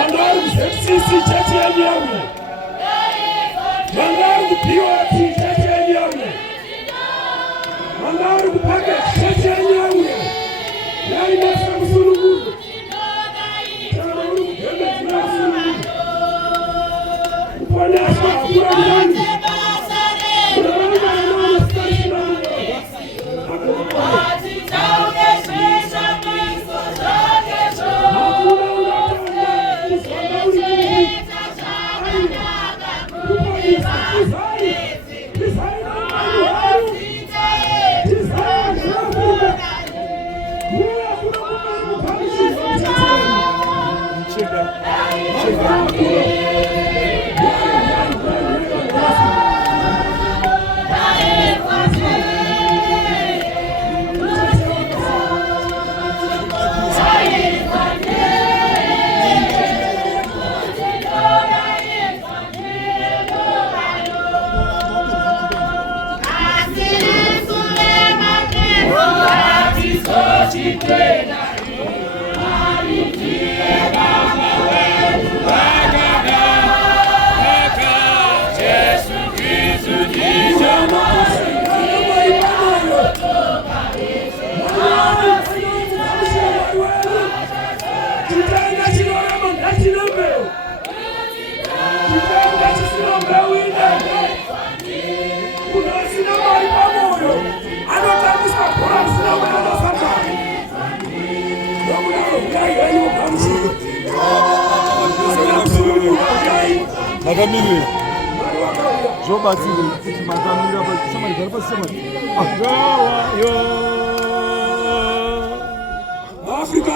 Mangaru FCC chati yenyewe. Mangaru POT chati yenyewe. Mangaru kupaka chati yenyewe. Yai masa kusuluguru. Changaru kupenda tina kusuluguru. Kupanda asma kura mdani. Kuraranga na mama stari sinamu. Madame Mille, je vais bâtir Madame Mille, ça m'a dit, Africa,